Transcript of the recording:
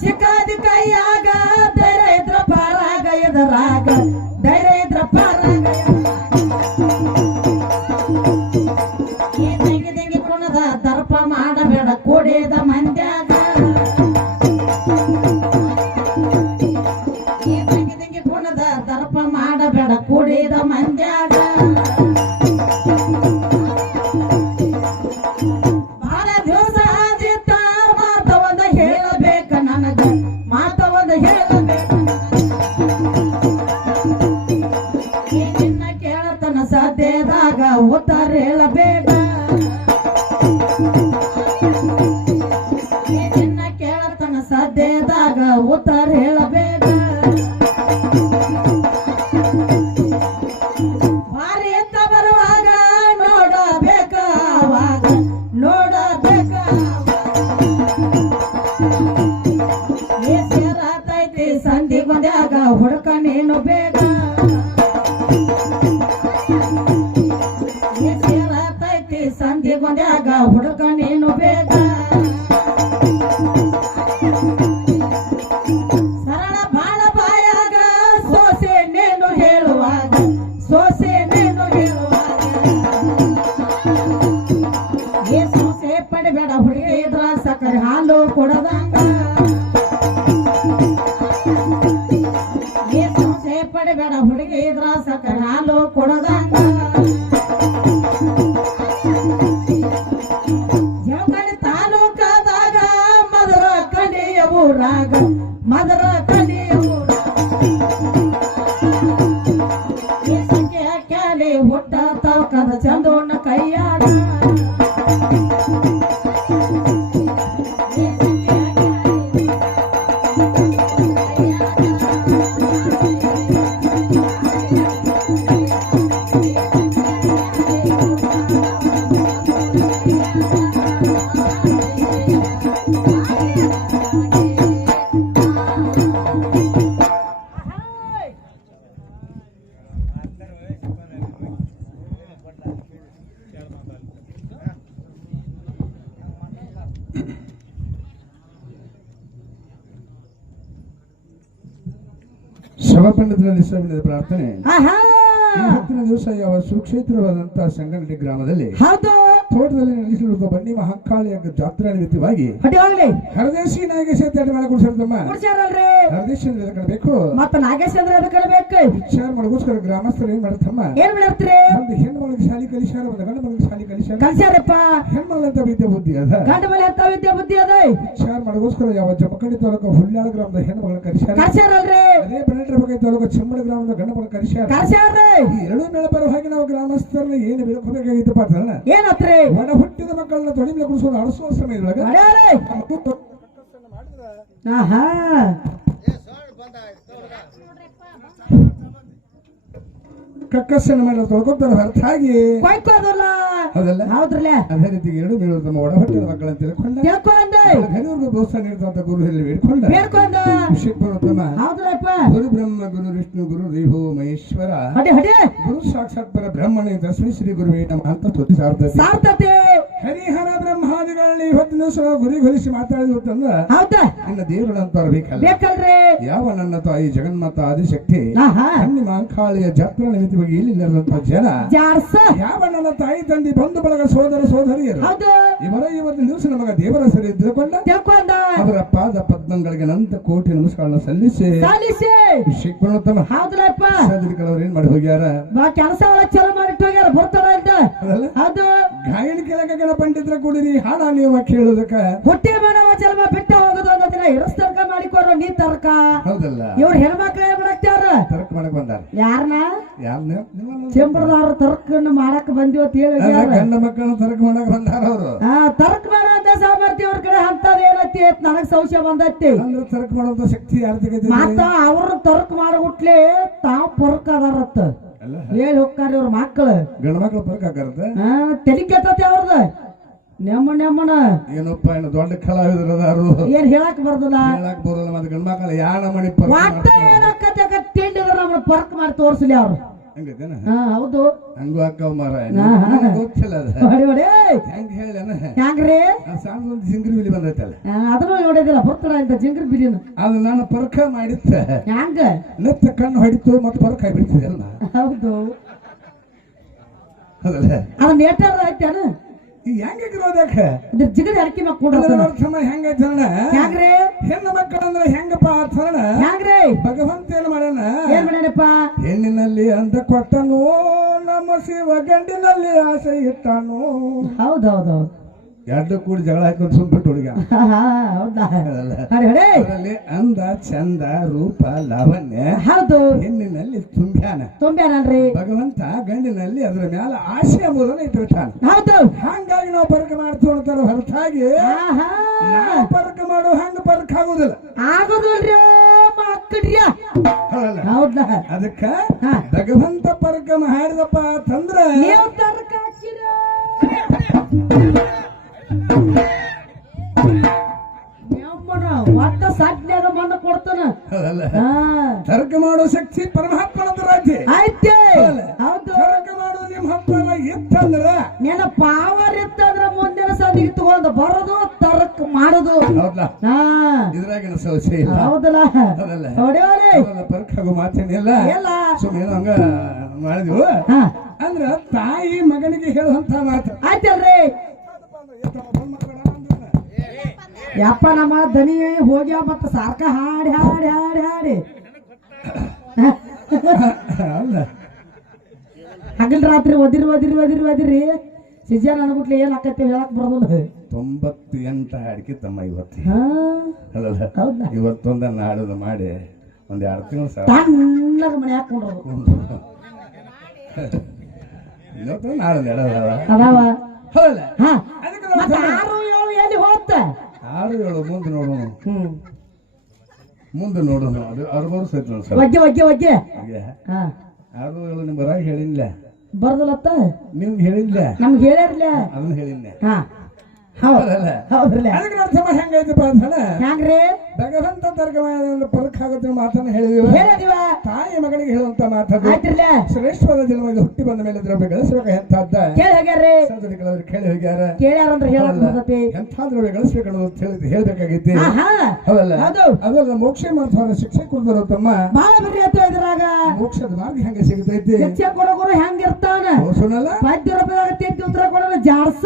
ಸಿಕ್ಕಾದಿ ಕೈಯಾಗ ಧೈರ್ಯ ಇದ್ರ ಪಾರಾಗ ಎದರಾಗ ಧೈರ್ಯ ಇದ್ರ ಪಾರಾಗ ಈ ತೆಂಗಿ ತೆಂಗಿ ಕುಣದ ದರ್ಪ ಮಾಡಬೇಡ ಕೂಡಿದ ಮಂದ್ಯಾಗ ಈ ತೆಂಗಿ ತೆಂಗಿ ಕುಣದ ದರ್ಪ ಮಾಡಬೇಡ ಕೂಡಿದ ಮಂದ್ಯಾಗ ಬಾಳ ದಿವಸ ಆದಿತ್ತ ಮಾತವದ ಹೇಳಬೇಕ ನನಗ ಮಾತವದ ಹೇಳಬೇಕ ನಿನ್ನ ಕೇಳತನ ಸಾಧ್ಯದಾಗ ಉತ್ತರ ಹೇಳಬೇಕ ನಿನ್ನ ಕೇಳತನ ಸಾಧ್ಯದಾಗ ಉತ್ತರ ಹೇಳಬೇಕ ಬಾರಿ ಎತ್ತ ಬರುವಾಗ ನೋಡಬೇಕ ಅವಾಗ ನೋಡಬೇಕ ಸೇರಾತೈತಿ ಸಂಧಿ ಬಂದ್ಯಾಗ ಹುಡುಕ ನೀನು ಬೇಕ ಸೇರಾತೈತಿ ಸಂಧಿ ಬಂದ್ಯಾಗ ಹುಡುಕ ನೀನು ಬೇಕ ಸರಳ ಬಾಳ ಬಾಯಾಗ ಸೋಸೆ ನೇನು ಹೇಳುವಾಗ ಸೋಸೆ ನೇನು ಹೇಳುವಾಗ ಏ ಸೋಸೆ ಪಡಿಬೇಡ ಹುಡುಗಿ ಇದ್ರ ಸಕ್ಕರೆ ಹಾಲು ಕೊಡದಂಗ ಏ ಸೋಸೆ ಪಡಿಬೇಡ ಹುಡುಗಿ ಇದ್ರ ಸಕ್ಕರೆ ಹಾಲು ಕೊಡದಂಗ ಜಮಖಂಡಿ ತಾಲೂಕದಾಗ ಮದರ ಕಣಿಯ ಊರಾಗ ಮದರ ಕಣಿಯ ಊರಾಗ ಈ ಸಂಖ್ಯೆ ಕ್ಯಾಲಿ ಹುಟ್ಟ ತವಕದ ಚಂದೋಣ ಕೈಯಾಡ ಈ ಸಂಖ್ಯೆ ಶವಪಂಡಿತರಲ್ಲಿ ಸಾವಿರದ ಪ್ರಾರ್ಥನೆ ಆಹಾ ಇವತ್ತಿನ ದಿವಸ ಯಾವ ಸುಕ್ಷೇತ್ರವಾದಂತಹ ಸಂಗನಡಿ ಗ್ರಾಮದಲ್ಲಿ ಹೌದು ತೋಟದಲ್ಲಿ ನಡೆಸಿರುವ ಬನ್ನಿ ಮಹಾಕಾಳಿಯ ಜಾತ್ರಾ ನಿಮಿತ್ತವಾಗಿ ಹೊಡಿಯೋಳ್ಳಿ ಹರದೇಶಿ ನಾಗೇಶ ತೇಟ ಮಾಡಿ ಕೊಡ್ಸಿರ್ತಮ್ಮ ಕುಡ್ಸ್ಯಾರಲ್ರಿ ಹರದೇಶಿ ಬೇಕು ಮತ್ತ ನಾಗೇಶ್ ಅಂದ್ರೆ ಅದಕ್ಕೆ ಬೇಕು ವಿಚಾರ ಮಾಡೋಗೋಸ್ಕರ ಗ್ರಾಮಸ್ಥರು ಏನ್ ಮಾಡತ್ತಮ್ಮ ಏನ್ ಮಾಡ್ತೀರಿ ಒಂದು ಹೆಣ್ಣು ಮಗಳಿಗೆ ಶಾಲಿ ಕಲಿಸ್ಯಾರ ಒಂದು ಗಂಡ ಮಗಳಿಗೆ ಶಾಲಿ ಕಲಿಸ್ಯಾರ ಕಲ್ಸ್ಯಾರಪ್ಪ ಹೆಣ್ಮಗಳಂತ ವಿದ್ಯೆ ಬುದ್ಧಿ ಅದ ಗಂಡ ಮೇಲೆ ಎಂತ ವಿದ್ಯೆ ಬುದ್ಧಿ ಅದ ವಿಚಾರ ಮಾಡೋಗೋಸ್ಕರ ಯಾವ ಜಮಖಂಡಿ ತಾಲೂಕು ಹುಲ್ಲಾಳ ಗ್ರಾಮದ ಹೆಣ್ಣು ಮಗಳ ಕಲಿಸ್ಯಾರ ಕಲ್ಸ್ಯಾರಲ್ರಿ ಅದೇ ಬೆಳಟ್ರಬಾಗಿ ತಾಲೂಕು ಚೆಮ್ಮಡ ಗ್ರಾಮದ ಗಂಡ ಮಗಳ ಕಲಿಸ್ಯಾರ ಕಲ್ಸ್ಯಾರ್ರಿ ಈ ಎರಡೂ ಮೇಳ ಬರೋ ಹಾಗೆ ನಾವು ಗ್ರಾಮಸ್ಥರನ್ನ ಏನು ಬೇಡ್ಕೋಬೇಕಾಗಿತ್ತಪ್ಪ ಅಂತಂದ್ರೆ ಏನತ್ರಿ ಒಡ ಹುಟ್ಟಿದ ಮಕ್ಕಳನ್ನ ತೊಡಿ ಮೇಲೆ ಕುಡಿಸೋದು ಅಳಿಸುವ ಸಮಯದೊಳಗ ಆಹಾ ಕಕ್ಕಸ್ಸನ್ನು ಮಾಡಿ ತೊಳ್ಕೊತಾರೆ ಹೊರತಾಗಿ ಕೊಯ್ಕೋದಲ್ಲ ಹೌದಲ್ಲ ಹೌದ್ರಲ್ಲ ಅದೇ ರೀತಿಗೆ ಎರಡು ಮೇಳು ತಮ್ಮ ಒಡ ಹುಟ್ಟಿದ ಮಕ್ಕಳನ್ನು ತಿಳ್ಕೊಂಡ ತಿಳ್ಕೊಂಡೆ ಘನವ್ರಿಗೂ ಪ್ರೋತ್ಸಾಹ ನೀಡುವಂತ ಗುರು ಹೇಳಿ ಬೇಡ್ಕೊಂಡ ಬೇಡ್ಕೊಂಡ ವಿಷಯಪರೋತ್ತಮ ಹೌದ್ರಪ್ಪ ಗುರು ಬ್ರಹ್ಮ ಗುರು ವಿಷ್ಣು ಗುರು ದೇವೋ ಮಹೇಶ್ವರ ಹೊಡಿ ಹೊಡಿ ಗುರು ಸಾಕ್ಷಾತ್ ಪರ ಬ್ರಹ್ಮಣಿ ತಸ್ಮೈ ಶ್ರೀ ಗುರುವೇ ನಮಃ ಅಂತ ಸ್ತುತಿ ಸಾರ್ತದೆ ಸಾರ್ಥತೆ ಹರಿಹರ ಬ್ರಹ್ಮಾದಿಗಳನ್ನ ಇವತ್ತಿನ ದಿವಸ ಗುರಿಗೊಳಿಸಿ ಮಾತಾಡಿದ್ವು ಅಂತಂದ್ರ ಹೌದಾ ನನ್ನ ದೇವರಂತವ್ರು ಬೇಕಲ್ಲ ಬೇಕಲ್ರಿ ಯಾವ ನನ್ನ ತಾಯಿ ಜಗನ್ಮಾತ ಆದಿಶಕ್ತಿ ಆಹಾ ಕಣ್ಣಿ ಮಾಂಕಾಳಿಯ ಜಾತ್ರಾ ನಿಮಿತ್ತವಾಗಿ ಇಲ್ಲಿ ನೆರೆದಂತಹ ಜನ ಜಾರ್ಸ ಯಾವ ನನ್ನ ತಾಯಿ ತಂದೆ ಬಂಧು ಬಳಗ ಸೋದರ ಸೋದರಿಯರು ಹೌದು ಇವತ್ತಿನ ದಿವಸ ನಮಗ ದೇವರ ಸರಿ ತಿಳ್ಕೊಂಡ ತಿಳ್ಕೊಂಡ ಅವರ ಪಾದ ಪದ್ಮಗಳಿಗೆ ಅನಂತ ಕೋಟಿ ನಮಸ್ಕಾರನ ಸಲ್ಲಿಸಿ ಸಾಲಿಸಿ ಶಿಕ್ಷಣೋತ್ತಮ ಹೌದ್ರಪ್ಪ ಸಾಧಕರು ಏನ್ ಮಾಡಿ ಹೋಗ್ಯಾರ ಬಾ ಕೆಲಸ ಒಳಗ್ ಚಲೋ ಮಾಡಿಟ್ಟು ಹೋಗ್ಯಾರ ಬರ್ತಾರ ಅಂತ ಅದಲ್ಲ ಹೌದು ಗಾಯನ ಕೆಳಗಗಳ ಪಂಡಿತರ ಕೂಡಿರಿ ಹಾಡ ನೀವು ಕೇಳುವುದಕ್ಕ ಹುಟ್ಟಿ ಮಾನವ ಜನ್ಮ ಬಿಟ್ಟ ಹೋಗೋದು ಅನ್ನೋದಿನ ಇರಸ್ತರ್ಕ ಮಾಡಿಕೊಡ್ರು ನೀ ತರ್ಕ ಹೌದಲ್ಲ ಇವ್ರ ಹೆಣ್ಮಕ್ಳು ಏನ್ ಮಾಡಾಕ್ತಾರ ತರ್ಕ ಮಾಡಕ್ ಬಂದಾರ ಯಾರನ್ನ ಯಾರನ್ನ ಚೆಂಬರದವ್ರ ತರ್ಕನ್ನ ಮಾಡಕ್ ಬಂದಿವ ಅಂತ ಹೇಳಿ ಗಂಡ ಮಕ್ಕಳನ್ನ ತರ್ಕ ಮಾಡಕ್ ಬಂದಾರ ಅವರು ತರ್ಕ ಮಾಡುವಂತ ಸಾಮರ್ಥ್ಯ ಅವ್ರ ಕಡೆ ಅಂತದ್ ಏನೈತಿ ನನಗ್ ಸಂಶಯ ಬಂದೈತಿ ಅಂದ್ರೆ ತರ್ಕ ಮಾಡುವಂತ ಶಕ್ತಿ ಯಾರ ತೆಗೆದ ಮತ್ತ ಅವ್ರ ತರ್ಕ ಮಾಡಬಿಟ್ಲೆ ತಾವ್ ಪರ್ಕ ಅದಾರತ್ತ ಹೇಳಿ ಹೋಗ್ತಾರ ಇವ್ರ ಮಕ್ಕಳು ಗಂಡ ಮಕ್ಕಳು ಪರ್ಕ ಹಾಕಾರತ್ತ ತಲಿ ಕೆಟ್ಟತಿ ಅವ್ರದ ನೆಮ್ಮನ ಏನಪ್ಪ ಏನು ದೊಡ್ಡ ಕಲಾವಿದರು ಅದಾರು ಏನ್ ಹೇಳಕ್ ಬರ್ದಲ್ಲ ಹೇಳಕ್ ಬರೋಲ್ಲ ಮತ್ತೆ ಗಂಡ ಮಕ್ಕಳು ಯಾರ ಮಣಿ ಒಟ್ಟ ಏನಕ್ಕತ್ತೆ ತಿಂಡಿದ್ರ ನಮ್ಮನ್ನ ಪರ್ಕ್ ಮಾಡಿ ತೋರ್ಸಲಿ ಅವ್ರು ಹಂಗೈತೇನ ಹಾ ಹೌದು ಹಂಗೂ ಅಕ್ಕವ ಮಾರ ಹಾ, ಹಾ. ಗೊತ್ತಿಲ್ಲ ಅದ ಹೊಡಿ ಹೊಡಿ ಹೆಂಗ್ ಹೇಳೇನ ಹ್ಯಾಂಗ್ರಿ ಸಣ್ಣ ಒಂದು ಜಿಂಗ್ರಿ ಬಿಲಿ ಬಂದೈತಲ್ಲ ಅದನ್ನು ನೋಡಿದಿಲ್ಲ ಬರ್ತಡ ಅಂತ ಜಿಂಗ್ರಿ ಬಿರಿಯನು ಅದು ನಾನು ಪರಕ ಮಾಡಿತ್ತ ಹ್ಯಾಂಗ ನೆತ್ತ ಕಣ್ಣು ಹೊಡಿತು ಮತ್ತೆ ಪರಕ ಆಗಿಬಿಡ್ತಿದ್ದಲ್ಲ ಹೌದು ಹೌದಲ್ಲ ಅದ ನೇಟರ್ ಐತೇನು ಈಗ ಹೆಂಗಿರೋದಕ್ಕ ಇದ್ರ ಜಿಗದ ಅಡಕೆ ಮಕ್ಕೊಂಡ್ರ ಹೆಂಗೈತಣ್ಣ ಹ್ಯಾಂಗ್ರಿ ಹೆಣ್ಣು ಮಕ್ಕಳಂದ್ರೆ ಹೆಂಗಪ್ಪ ಅರ್ಥಣ ಹ್ಯಾಂಗ್ರಿ ಭಗವಂತ ಏನ್ ಮಾಡ್ಯಾನ ಏನ್ ಮಾಡ್ಯಾನಪ್ಪ ಹೆಣ್ಣಿನಲ್ಲಿ ಅಂದ ಕೊಟ್ಟನು ನಮ್ಮ ಶಿವ ಗಂಡಿನಲ್ಲಿ ಆಸೆ ಇಟ್ಟನು ಹೌದೌದೌದು ಎರಡು ಕೂಡಿ ಜಗಳ ಹಾಕೊಂಡು ಸುಮ್ಬಿಟ್ಟು ಹುಡುಗ ಹೌದಾ ಅದಲ್ಲ. ಹೊಡಿ ಹೊಡಿ ಅದರಲ್ಲಿ ಅಂದ ಚಂದ ರೂಪ ಲಾವಣ್ಯ ಹೌದು ಹೆಣ್ಣಿನಲ್ಲಿ ತುಂಬ್ಯಾನ ತುಂಬ್ಯಾನಲ್ರಿ ಭಗವಂತ ಗಂಡಿನಲ್ಲಿ ಅದ್ರ ಮ್ಯಾಲ ಆಸೆ ಎಂಬುದನ್ನ ಇಟ್ಟಿರ್ತಾನ ಹೌದು ಹಂಗಾಗಿ ನಾವು ಪರಕ ಮಾಡ್ತೀವಿ ಅಂತಾರ ಹೊರತಾಗಿ ಆಹಾ ನಾವು ಪರಕ ಮಾಡೋ ಹಂಗ ಪರಕ ಆಗುದಿಲ್ಲ ಆಗೋದಿಲ್ರಿ ಮಕ್ಕಳ್ರಿ ಹೌದಲ್ಲ ಹೌದಾ ಅದಕ್ಕ ಹಾ. ಭಗವಂತ ಪರಕ ಮಾಡಿದಪ್ಪ ಅಂತಂದ್ರ ನೀವು ತರ್ಕ ಹಾಕಿರ ಒಟ್ಟ ಸಾಧ್ಯಾಗ ಮಣ್ಣ ಕೊಡ್ತಾನ ಹೌದಲ್ಲ ಹಾ ತರ್ಕ ಮಾಡೋ ಶಕ್ತಿ ಪರಮಾತ್ಮನದ ರಾಜ್ಯ ಆಯ್ತೆ ಹೌದು ತರ್ಕ ಮಾಡೋ ನಿಮ್ ಹತ್ತಲ್ಲ ಇತ್ತಂದ್ರ ನಿನ್ನ ಪಾವರ್ ಇತ್ತಂದ್ರ ಮುಂದಿನ ಸಂದಿಗೆ ತಗೊಂಡು ಬರೋದು ತರ್ಕ ಮಾಡೋದು ಹೌದಲ್ಲ ಹಾ ಇದ್ರಾಗಿನ ಸಮಸ್ಯೆ ಇಲ್ಲ ಹೌದಲ್ಲ ಹೌದಲ್ಲ ಹೊಡೆಯೋರಿ ಪರಕ ಆಗೋ ಮಾತೇನಿಲ್ಲ ಎಲ್ಲ ಸುಮ್ಮನೆ ಹಂಗ ಮಾಡಿದ್ವು ಹಾ ಅಂದ್ರ ತಾಯಿ ಮಗನಿಗೆ ಹೇಳುವಂತ ಮಾತು ಆಯ್ತಲ್ರಿ ಯಪ್ಪ ನಮ್ಮ ದನಿ ಹೋಗ್ಯಾವ ಮತ್ತ ಸಾರ್ಕ ಹಾಡಿ ಹಾಡಿ ಹಾಡಿ ಹಾಡಿ ಅಲ್ಲ ಹಗಲ್ ರಾತ್ರಿ ಒದಿರಿ ಸಿಜನ್ ಅನ್ಬಿಟ್ಲಿ ಏನ್ ಆಕೈತಿ ಹೇಳಕ್ ಬರೋದಿಲ್ಲ 98 ಅಡಿಕೆ ತಮ್ಮ ಇವತ್ತು ಹಾ ಅಲ್ಲಲ್ಲ ಹೌದಾ ಇವತ್ತೊಂದ ನಾಡೋದು ಮಾಡಿ ಒಂದ್ 2 ತಿಂಗಳು ತಣ್ಣಗ ಮನೆ ಹಾಕೊಂಡ್ರು ಇವತ್ತು ನಾಡೋದು ಎಡದವ ಅದಾವ ಹೌದಲ್ಲ ಹಾ ಅದಕ್ಕೆ ಮತ್ತ 6 7 ಎಲ್ಲಿ ಹೋಗ್ತ 6 7 ಮುಂದೆ ನೋಡೋಣ ಮುಂದೆ ನೋಡೋಣ ಅದು 6 ವರ್ಷ ಆಯ್ತು ನೋಡಿ ಸರ್ ಒಗ್ಗೆ ಹಾಗೆ ಹಾ 6 7 ನಿಮ್ ಬರಾಗ ಹೇಳಿಲ್ಲ ಬರ್ದಲತ್ತ ನಿಮ್ಗೆ ಹೇಳಿಲ್ಲ ನಮ್ಗೆ ಹೇಳ್ಯಾರ್ಲ ಅದನ್ನ ಹೇಳಿಲ್ಲ ಹಾ ಹೌದ್ರಲ್ಲ ಅದಕ್ಕೆ ಅರ್ಥ ಹೆಂಗೈತಪ್ಪ ಅಂತ ಹ್ಯಾಂಗ್ರಿ ಭಗವಂತ ತರ್ಕವಾದ ಪರಕ ಆಗುತ್ತೆ ಮಾತನ್ನ ಹೇಳಿದಿವ ಹೇಳಿದಿವ ತಾಯಿ ಮಗನಿಗೆ ಹೇಳುವಂತ ಮಾತದ್ದು ಆಯ್ತಿರ್ಲ ಶ್ರೇಷ್ಠವಾದ ಜನ್ಮ ಇದು ಹುಟ್ಟಿ ಬಂದ ಮೇಲೆ ದ್ರವ್ಯ ಗಳಿಸಬೇಕು ಎಂತದ್ದ ಕೇಳಿ ಹೋಗ್ಯಾರ್ರಿ ಸಂತತಿಗಳವ್ರು ಕೇಳಿ ಹೋಗ್ಯಾರ ಕೇಳ್ಯಾರಂದ್ರ ಹೇಳಕ್ ಬರ್ತೈತಿ ಎಂಥ ದ್ರವ್ಯ ಗಳಿಸ್ಬೇಕು ಅನ್ನೋದು ಹೇಳ್ಬೇಕಾಗೈತಿ ಆಹಾ ಹೌದಲ್ಲ ಹೌದು ಅದಲ್ಲ ಮೋಕ್ಷ ಮಾಡ್ತಾರ ಶಿಕ್ಷೆ ಕೊಡ್ತಾರ ತಮ್ಮ ಬಾಳ ಬರಿ ಆಯ್ತು ಇದ್ರಾಗ ಮೋಕ್ಷದ ಮಾರ್ಗ ಹೆಂಗೆ ಸಿಗತೈತಿ ಶಿಕ್ಷೆ ಕೊಡೋರು ಹೆಂಗಿರ್ತಾನ ಸುನಲ್ಲ ಪದ್ಯ ರೂಪದಾಗ ತೆಗ್ದು ಉತ್ತರ ಕೊಡೋದು ಜಾಡ್ಸ